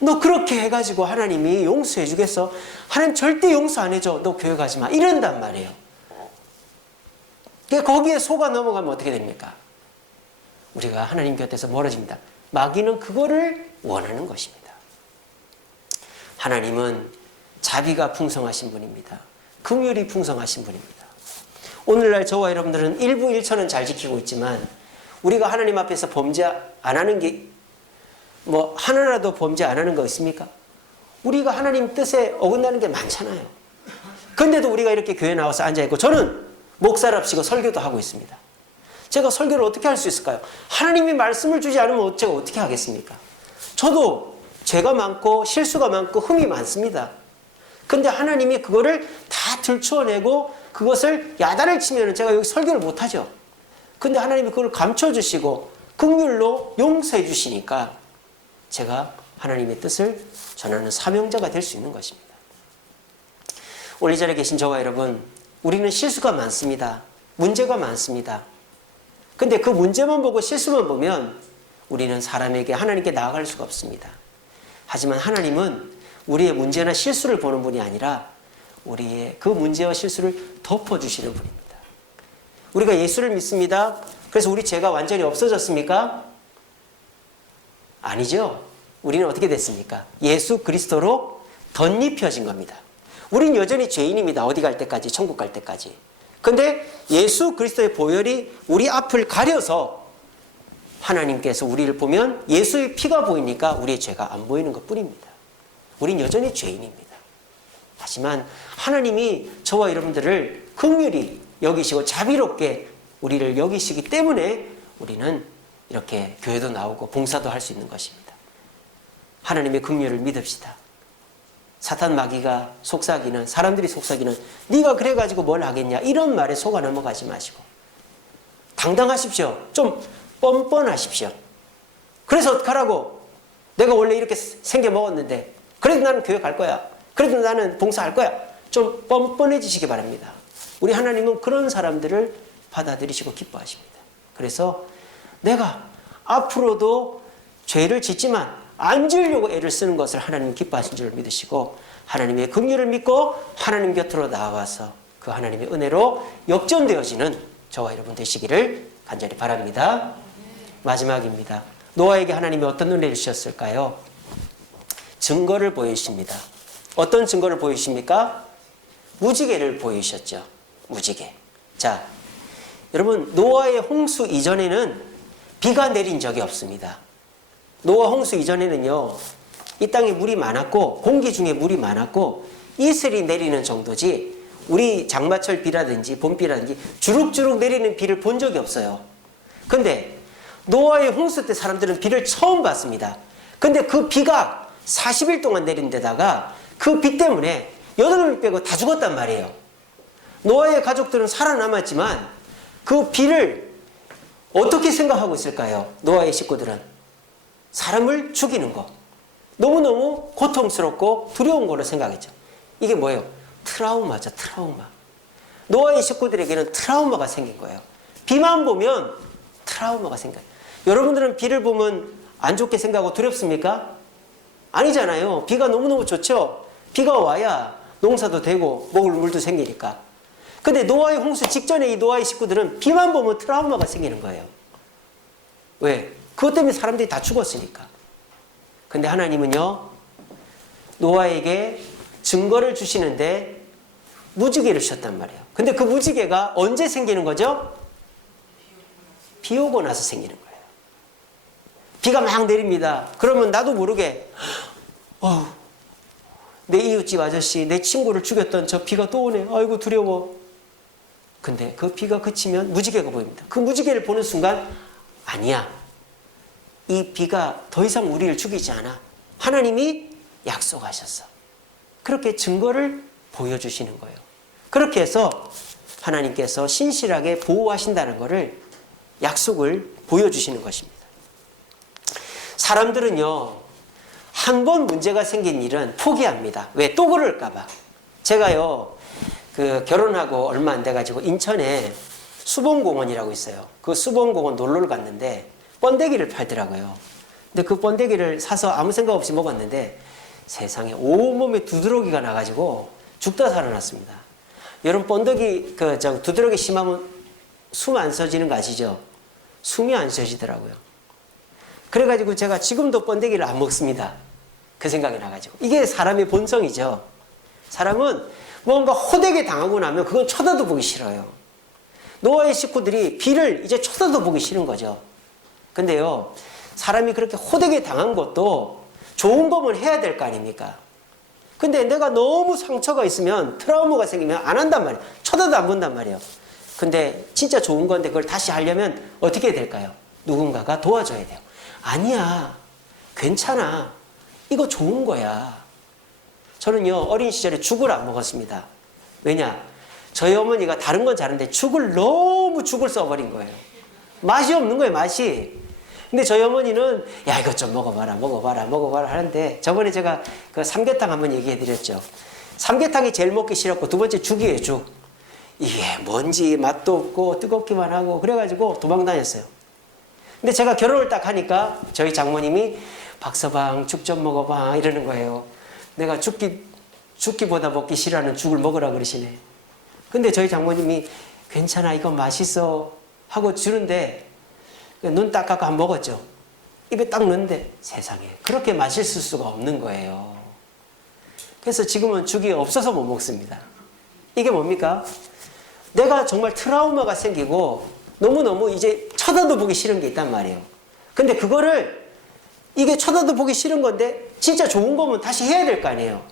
너 그렇게 해가지고 하나님이 용서해 주겠어? 하나님 절대 용서 안 해줘. 너 교회 가지 마. 이런단 말이에요. 거기에 속아 넘어가면 어떻게 됩니까? 우리가 하나님 곁에서 멀어집니다. 마귀는 그거를 원하는 것입니다. 하나님은 자비가 풍성하신 분입니다. 긍휼이 풍성하신 분입니다. 오늘날 저와 여러분들은 일부 일처는 잘 지키고 있지만 우리가 하나님 앞에서 범죄 안 하는 게 하나라도 범죄 안 하는 거 있습니까? 우리가 하나님 뜻에 어긋나는 게 많잖아요. 근데도 우리가 이렇게 교회에 나와서 앉아있고, 저는 목사랍시고 설교도 하고 있습니다. 제가 설교를 어떻게 할 수 있을까요? 하나님이 말씀을 주지 않으면 제가 어떻게 하겠습니까? 저도 죄가 많고 실수가 많고 흠이 많습니다. 근데 하나님이 그거를 다 들추어내고 그것을 야단을 치면 제가 여기 설교를 못하죠. 근데 하나님이 그걸 감춰주시고 긍휼로 용서해 주시니까 제가 하나님의 뜻을 전하는 사명자가 될 수 있는 것입니다. 오늘 이 자리에 계신 저와 여러분, 우리는 실수가 많습니다. 문제가 많습니다. 근데 그 문제만 보고 실수만 보면 우리는 사람에게, 하나님께 나아갈 수가 없습니다. 하지만 하나님은 우리의 문제나 실수를 보는 분이 아니라 우리의 그 문제와 실수를 덮어주시는 분입니다. 우리가 예수를 믿습니다. 그래서 우리 죄가 완전히 없어졌습니까? 아니죠. 우리는 어떻게 됐습니까? 예수 그리스도로 덧입혀진 겁니다. 우린 여전히 죄인입니다. 어디 갈 때까지, 천국 갈 때까지. 근데 예수 그리스도의 보혈이 우리 앞을 가려서 하나님께서 우리를 보면 예수의 피가 보이니까 우리의 죄가 안 보이는 것뿐입니다. 우린 여전히 죄인입니다. 하지만 하나님이 저와 여러분들을 긍휼히 여기시고 자비롭게 우리를 여기시기 때문에 우리는 이렇게 교회도 나오고 봉사도 할 수 있는 것입니다. 하나님의 긍휼을 믿읍시다. 사탄 마귀가 속삭이는, 사람들이 속삭이는 네가 그래가지고 뭘 하겠냐 이런 말에 속아 넘어가지 마시고 당당하십시오. 좀 뻔뻔하십시오. 그래서 어떡하라고? 내가 원래 이렇게 생겨 먹었는데 그래도 나는 교회 갈 거야. 그래도 나는 봉사할 거야. 좀 뻔뻔해지시기 바랍니다. 우리 하나님은 그런 사람들을 받아들이시고 기뻐하십니다. 그래서 내가 앞으로도 죄를 짓지만 안 지으려고 애를 쓰는 것을 하나님 기뻐하신 줄 믿으시고 하나님의 긍휼을 믿고 하나님 곁으로 나와서 그 하나님의 은혜로 역전되어지는 저와 여러분 되시기를 간절히 바랍니다. 마지막입니다. 노아에게 하나님이 어떤 은혜를 주셨을까요? 증거를 보여주십니다. 어떤 증거를 보여주십니까? 무지개를 보여주셨죠. 무지개. 자, 여러분 노아의 홍수 이전에는 비가 내린 적이 없습니다. 노아 홍수 이전에는요, 이 땅에 물이 많았고 공기 중에 물이 많았고 이슬이 내리는 정도지 우리 장마철 비라든지 봄비라든지 주룩주룩 내리는 비를 본 적이 없어요. 근데 노아의 홍수 때 사람들은 비를 처음 봤습니다. 근데 그 비가 40일 동안 내린 데다가 그 비 때문에 8명 빼고 다 죽었단 말이에요. 노아의 가족들은 살아남았지만 그 비를 어떻게 생각하고 있을까요? 노아의 식구들은 사람을 죽이는 거 너무너무 고통스럽고 두려운 거로 생각했죠. 이게 뭐예요? 트라우마죠. 트라우마. 노아의 식구들에게는 트라우마가 생긴 거예요. 비만 보면 트라우마가 생겨요. 여러분들은 비를 보면 안 좋게 생각하고 두렵습니까? 아니잖아요. 비가 너무너무 좋죠. 비가 와야 농사도 되고 먹을 물도 생기니까. 근데 노아의 홍수 직전에 이 노아의 식구들은 비만 보면 트라우마가 생기는 거예요. 왜? 그것 때문에 사람들이 다 죽었으니까. 근데 하나님은요, 노아에게 증거를 주시는데 무지개를 주셨단 말이에요. 근데 그 무지개가 언제 생기는 거죠? 비 오고 나서 생기는 거예요. 비가 막 내립니다. 그러면 나도 모르게 내 이웃집 아저씨, 내 친구를 죽였던 저 비가 또 오네. 아이고 두려워. 근데 그 비가 그치면 무지개가 보입니다. 그 무지개를 보는 순간 아니야. 이 비가 더 이상 우리를 죽이지 않아. 하나님이 약속하셨어. 그렇게 증거를 보여주시는 거예요. 그렇게 해서 하나님께서 신실하게 보호하신다는 것을 약속을 보여주시는 것입니다. 사람들은요, 한 번 문제가 생긴 일은 포기합니다. 왜? 또 그럴까 봐. 제가요, 결혼하고 얼마 안 돼가지고 인천에 수봉공원이라고 있어요. 그 수봉공원 놀러를 갔는데 번데기를 팔더라고요. 근데 그 번데기를 사서 아무 생각 없이 먹었는데 세상에 온몸에 두드러기가 나가지고 죽다 살아났습니다. 여러분 번데기 두드러기 심하면 숨 안 쉬어지는 거 아시죠? 숨이 안 쉬어지더라고요. 그래가지고 제가 지금도 번데기를 안 먹습니다. 그 생각이 나가지고. 이게 사람의 본성이죠. 사람은 뭔가 호되게 당하고 나면 그건 쳐다도 보기 싫어요. 노아의 식구들이 비를 이제 쳐다도 보기 싫은 거죠. 근데요, 사람이 그렇게 호되게 당한 것도 좋은 거면 해야 될 거 아닙니까? 근데 내가 너무 상처가 있으면 트라우마가 생기면 안 한단 말이에요. 쳐다도 안 본단 말이에요. 근데 진짜 좋은 건데 그걸 다시 하려면 어떻게 될까요? 누군가가 도와줘야 돼요. 아니야, 괜찮아, 이거 좋은 거야. 저는요, 어린 시절에 죽을 안 먹었습니다. 왜냐? 저희 어머니가 다른 건 잘하는데 너무 죽을 써버린 거예요. 맛이 없는 거예요, 맛이. 근데 저희 어머니는 야, 이것 좀 먹어봐라 하는데, 저번에 제가 그 삼계탕 한번 얘기해 드렸죠. 삼계탕이 제일 먹기 싫었고 두 번째 죽이에요, 죽. 이게 뭔지 맛도 없고 뜨겁기만 하고 그래가지고 도망 다녔어요. 근데 제가 결혼을 딱 하니까 저희 장모님이 박서방 죽 좀 먹어봐 이러는 거예요. 내가 죽기보다 먹기 싫어하는 죽을 먹으라 그러시네. 근데 저희 장모님이 괜찮아, 이건 맛있어 하고 주는데 눈 딱 감고 한번 먹었죠. 입에 딱 넣는데 세상에 그렇게 맛있을 수가 없는 거예요. 그래서 지금은 죽이 없어서 못 먹습니다. 이게 뭡니까? 내가 정말 트라우마가 생기고 너무너무 이제 쳐다도 보기 싫은 게 있단 말이에요. 근데 그거를 이게 쳐다도 보기 싫은 건데 진짜 좋은 거면 다시 해야 될 거 아니에요.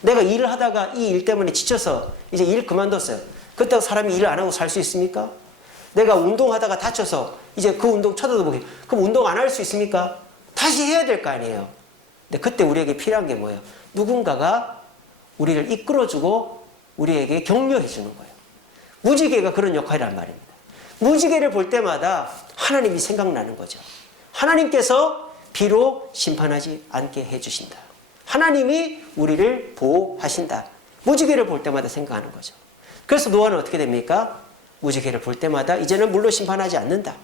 내가 일을 하다가 이 일 때문에 지쳐서 이제 일 그만뒀어요. 그렇다고 사람이 일을 안 하고 살 수 있습니까? 내가 운동하다가 다쳐서 이제 그 운동 쳐다도 보기, 그럼 운동 안 할 수 있습니까? 다시 해야 될 거 아니에요. 근데 그때 우리에게 필요한 게 뭐예요? 누군가가 우리를 이끌어주고 우리에게 격려해 주는 거예요. 무지개가 그런 역할이란 말입니다. 무지개를 볼 때마다 하나님이 생각나는 거죠. 하나님께서 비로 심판하지 않게 해주신다. 하나님이 우리를 보호하신다. 무지개를 볼 때마다 생각하는 거죠. 그래서 노아는 어떻게 됩니까? 무지개를 볼 때마다 이제는 물로 심판하지 않는다.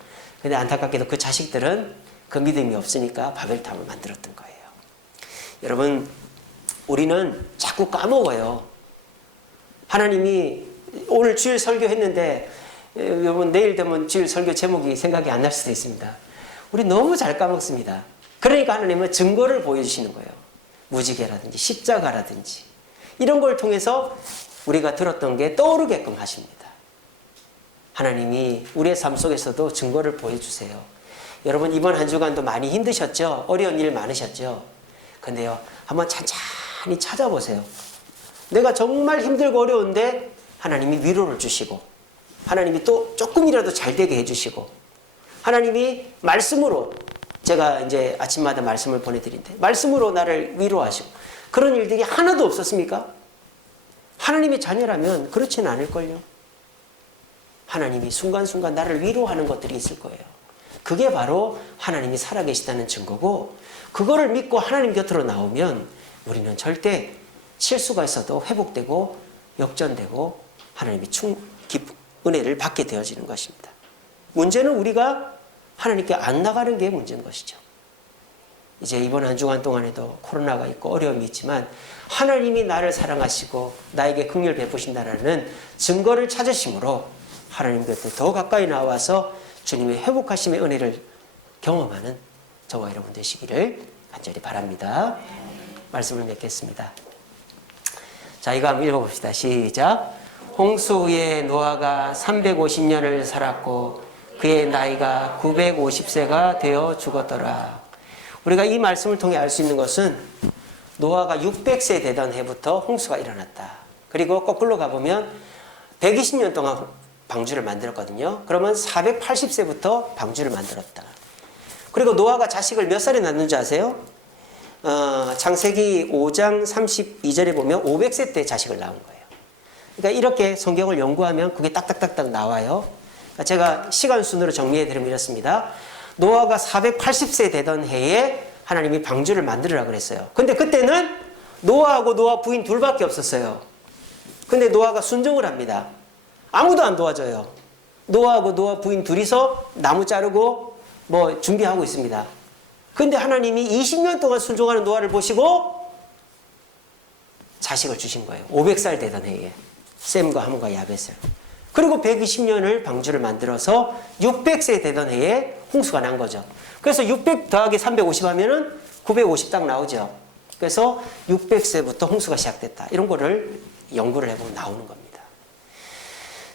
근데 안타깝게도 그 자식들은 그 믿음이 없으니까 바벨탑을 만들었던 거예요. 여러분, 우리는 자꾸 까먹어요. 하나님이 오늘 주일 설교했는데 여러분 내일 되면 주일 설교 제목이 생각이 안 날 수도 있습니다. 우리 너무 잘 까먹습니다. 그러니까 하나님은 증거를 보여주시는 거예요. 무지개라든지 십자가라든지 이런 걸 통해서 우리가 들었던 게 떠오르게끔 하십니다. 하나님이 우리의 삶 속에서도 증거를 보여주세요. 여러분 이번 한 주간도 많이 힘드셨죠? 어려운 일 많으셨죠? 근데요, 한번 찬찬히 찾아보세요. 내가 정말 힘들고 어려운데 하나님이 위로를 주시고 하나님이 또 조금이라도 잘 되게 해주시고 하나님이 말씀으로, 제가 이제 아침마다 말씀을 보내드린데 말씀으로 나를 위로하시고 그런 일들이 하나도 없었습니까? 하나님의 자녀라면 그렇지는 않을걸요. 하나님이 순간순간 나를 위로하는 것들이 있을 거예요. 그게 바로 하나님이 살아계시다는 증거고, 그거를 믿고 하나님 곁으로 나오면 우리는 절대 실수가 있어도 회복되고 역전되고 하나님이 은혜를 받게 되어지는 것입니다. 문제는 우리가 하나님께 안 나가는 게 문제인 것이죠. 이제 이번 한 주간 동안에도 코로나가 있고 어려움이 있지만 하나님이 나를 사랑하시고 나에게 긍휼을 베푸신다라는 증거를 찾으심으로 하나님 곁에 더 가까이 나와서 주님의 회복하심의 은혜를 경험하는 저와 여러분 되시기를 간절히 바랍니다. 말씀을 맺겠습니다. 자, 이거 한번 읽어봅시다. 시작. 홍수 후에 노아가 350년을 살았고 그의 나이가 950세가 되어 죽었더라. 우리가 이 말씀을 통해 알 수 있는 것은 노아가 600세 되던 해부터 홍수가 일어났다. 그리고 거꾸로 가보면 120년 동안 방주를 만들었거든요. 그러면 480세부터 방주를 만들었다. 그리고 노아가 자식을 몇 살에 낳는지 아세요? 창세기 5장 32절에 보면 500세 때 자식을 낳은 거예요. 그러니까 이렇게 성경을 연구하면 그게 딱딱딱딱 나와요. 그러니까 제가 시간 순으로 정리해 드리면 이렇습니다. 노아가 480세 되던 해에 하나님이 방주를 만들으라 그랬어요. 근데 그때는 노아하고 노아 부인 둘밖에 없었어요. 근데 노아가 순종을 합니다. 아무도 안 도와줘요. 노아하고 노아 부인 둘이서 나무 자르고 뭐 준비하고 있습니다. 근데 하나님이 20년 동안 순종하는 노아를 보시고 자식을 주신 거예요. 500살 되던 해에 셈과 함과 야벳을. 그리고 120년을 방주를 만들어서 600세 되던 해에 홍수가 난 거죠. 그래서 600 더하기 350 하면은 950 딱 나오죠. 그래서 600세부터 홍수가 시작됐다. 이런 거를 연구를 해보면 나오는 겁니다.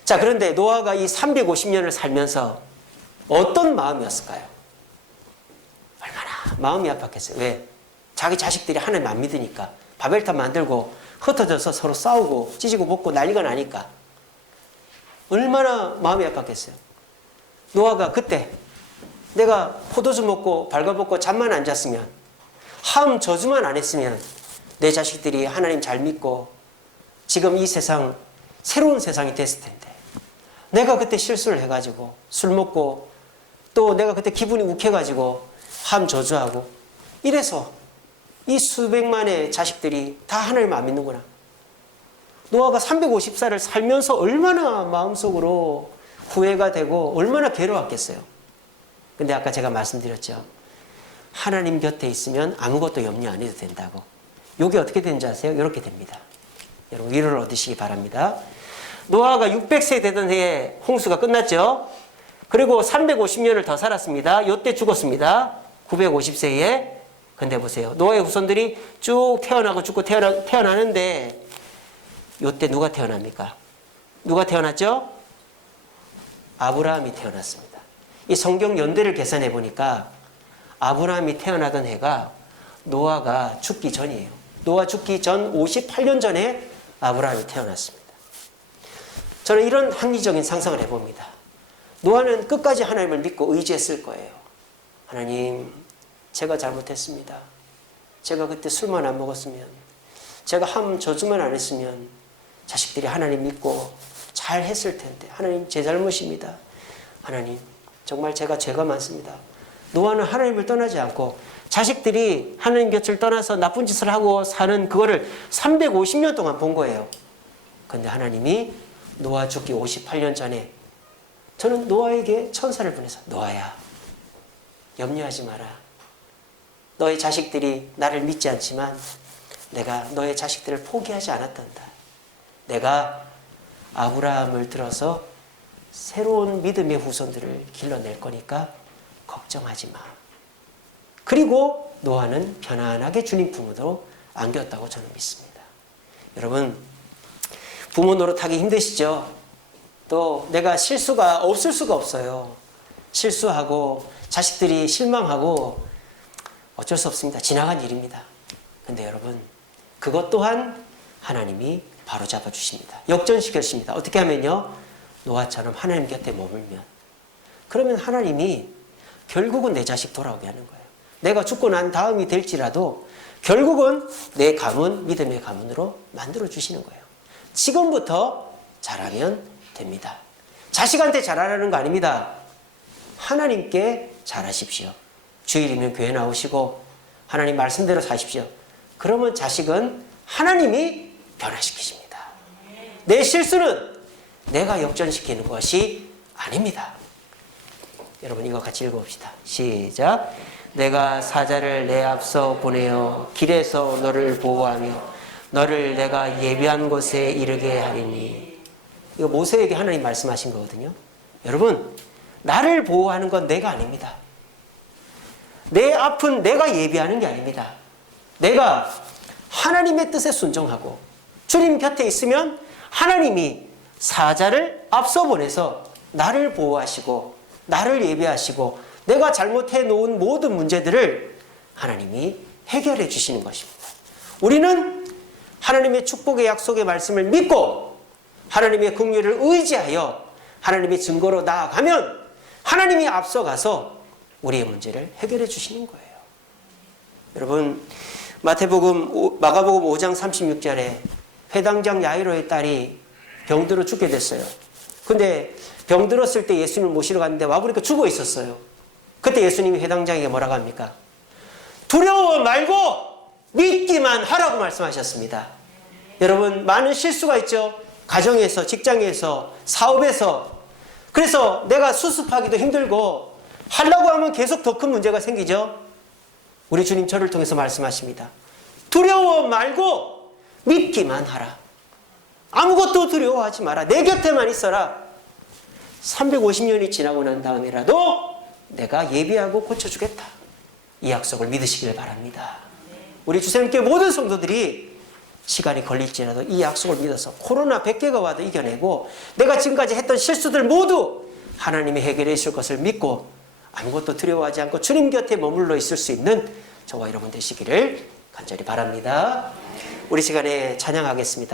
자, 그런데 노아가 이 350년을 살면서 어떤 마음이었을까요? 얼마나 마음이 아팠겠어요. 왜? 자기 자식들이 하나님 안 믿으니까. 바벨탑 만들고 흩어져서 서로 싸우고 찢고 볶고 난리가 나니까. 얼마나 마음이 아팠겠어요. 노아가 그때 내가 포도주 먹고 발가벗고 잠만 안 잤으면, 함 저주만 안 했으면 내 자식들이 하나님 잘 믿고 지금 이 세상, 새로운 세상이 됐을 텐데, 내가 그때 실수를 해가지고 술 먹고 또 내가 그때 기분이 욱해가지고 함 저주하고 이래서 이 수백만의 자식들이 다 하나님 안 믿는구나. 노아가 350살을 살면서 얼마나 마음속으로 후회가 되고 얼마나 괴로웠겠어요. 근데 아까 제가 말씀드렸죠. 하나님 곁에 있으면 아무것도 염려 안 해도 된다고. 이게 어떻게 되는지 아세요? 이렇게 됩니다. 여러분 위로를 얻으시기 바랍니다. 노아가 600세 되던 해에 홍수가 끝났죠. 그리고 350년을 더 살았습니다. 이때 죽었습니다. 950세에. 근데 보세요. 노아의 후손들이 쭉 태어나고 죽고 태어나는데 이때 누가 태어납니까? 누가 태어났죠? 아브라함이 태어났습니다. 이 성경 연대를 계산해 보니까 아브라함이 태어나던 해가 노아가 죽기 전이에요. 노아 죽기 전 58년 전에 아브라함이 태어났습니다. 저는 이런 합리적인 상상을 해봅니다. 노아는 끝까지 하나님을 믿고 의지했을 거예요. 하나님, 제가 잘못했습니다. 제가 그때 술만 안 먹었으면, 제가 함 저주만 안 했으면 자식들이 하나님 믿고 잘 했을 텐데, 하나님 제 잘못입니다. 하나님, 정말 제가 죄가 많습니다. 노아는 하나님을 떠나지 않고 자식들이 하나님 곁을 떠나서 나쁜 짓을 하고 사는 그거를 350년 동안 본 거예요. 그런데 하나님이 노아 죽기 58년 전에 저는 노아에게 천사를 보내서, 노아야, 염려하지 마라. 너의 자식들이 나를 믿지 않지만 내가 너의 자식들을 포기하지 않았단다. 내가 아브라함을 들어서 새로운 믿음의 후손들을 길러낼 거니까 걱정하지 마. 그리고 노아는 편안하게 주님 품으로 안겼다고 저는 믿습니다. 여러분, 부모 노릇하기 힘드시죠? 또 내가 실수가 없을 수가 없어요. 실수하고 자식들이 실망하고 어쩔 수 없습니다. 지나간 일입니다. 근데 여러분, 그것 또한 하나님이 바로잡아 주십니다. 역전시켜 주십니다. 어떻게 하면요? 노아처럼 하나님 곁에 머물면. 그러면 하나님이 결국은 내 자식 돌아오게 하는 거예요. 내가 죽고 난 다음이 될지라도 결국은 내 가문, 믿음의 가문으로 만들어 주시는 거예요. 지금부터 잘하면 됩니다. 자식한테 잘하라는 거 아닙니다. 하나님께 잘하십시오. 주일이면 교회 나오시고 하나님 말씀대로 사십시오. 그러면 자식은 하나님이 변화시키십니다. 내 실수는 내가 역전시키는 것이 아닙니다. 여러분 이거 같이 읽어봅시다. 시작. 내가 사자를 내 앞서 보내어 길에서 너를 보호하며 너를 내가 예비한 곳에 이르게 하리니. 이거 모세에게 하나님 말씀하신 거거든요. 여러분, 나를 보호하는 건 내가 아닙니다. 내 앞은 내가 예비하는 게 아닙니다. 내가 하나님의 뜻에 순종하고 주님 곁에 있으면 하나님이 사자를 앞서 보내서 나를 보호하시고 나를 예비하시고 내가 잘못해 놓은 모든 문제들을 하나님이 해결해 주시는 것입니다. 우리는 하나님의 축복의 약속의 말씀을 믿고 하나님의 긍휼을 의지하여 하나님의 증거로 나아가면 하나님이 앞서가서 우리의 문제를 해결해 주시는 거예요. 여러분, 마가복음 5장 36절에 회당장 야이로의 딸이 병들어 죽게 됐어요. 근데 병들었을 때 예수님을 모시러 갔는데 와보니까 죽어 있었어요. 그때 예수님이 회당장에게 뭐라고 합니까? 두려워 말고 믿기만 하라고 말씀하셨습니다. 여러분, 많은 실수가 있죠. 가정에서, 직장에서, 사업에서. 그래서 내가 수습하기도 힘들고 하려고 하면 계속 더 큰 문제가 생기죠. 우리 주님 저를 통해서 말씀하십니다. 두려워 말고 믿기만 하라. 아무것도 두려워하지 마라. 내 곁에만 있어라. 350년이 지나고 난 다음이라도 내가 예비하고 고쳐주겠다. 이 약속을 믿으시길 바랍니다. 우리 주사님께 모든 성도들이 시간이 걸릴지라도 이 약속을 믿어서 코로나 100개가 와도 이겨내고 내가 지금까지 했던 실수들 모두 하나님이 해결해 주실 것을 믿고 아무것도 두려워하지 않고 주님 곁에 머물러 있을 수 있는 저와 여러분 되시기를 간절히 바랍니다. 우리 시간에 찬양하겠습니다.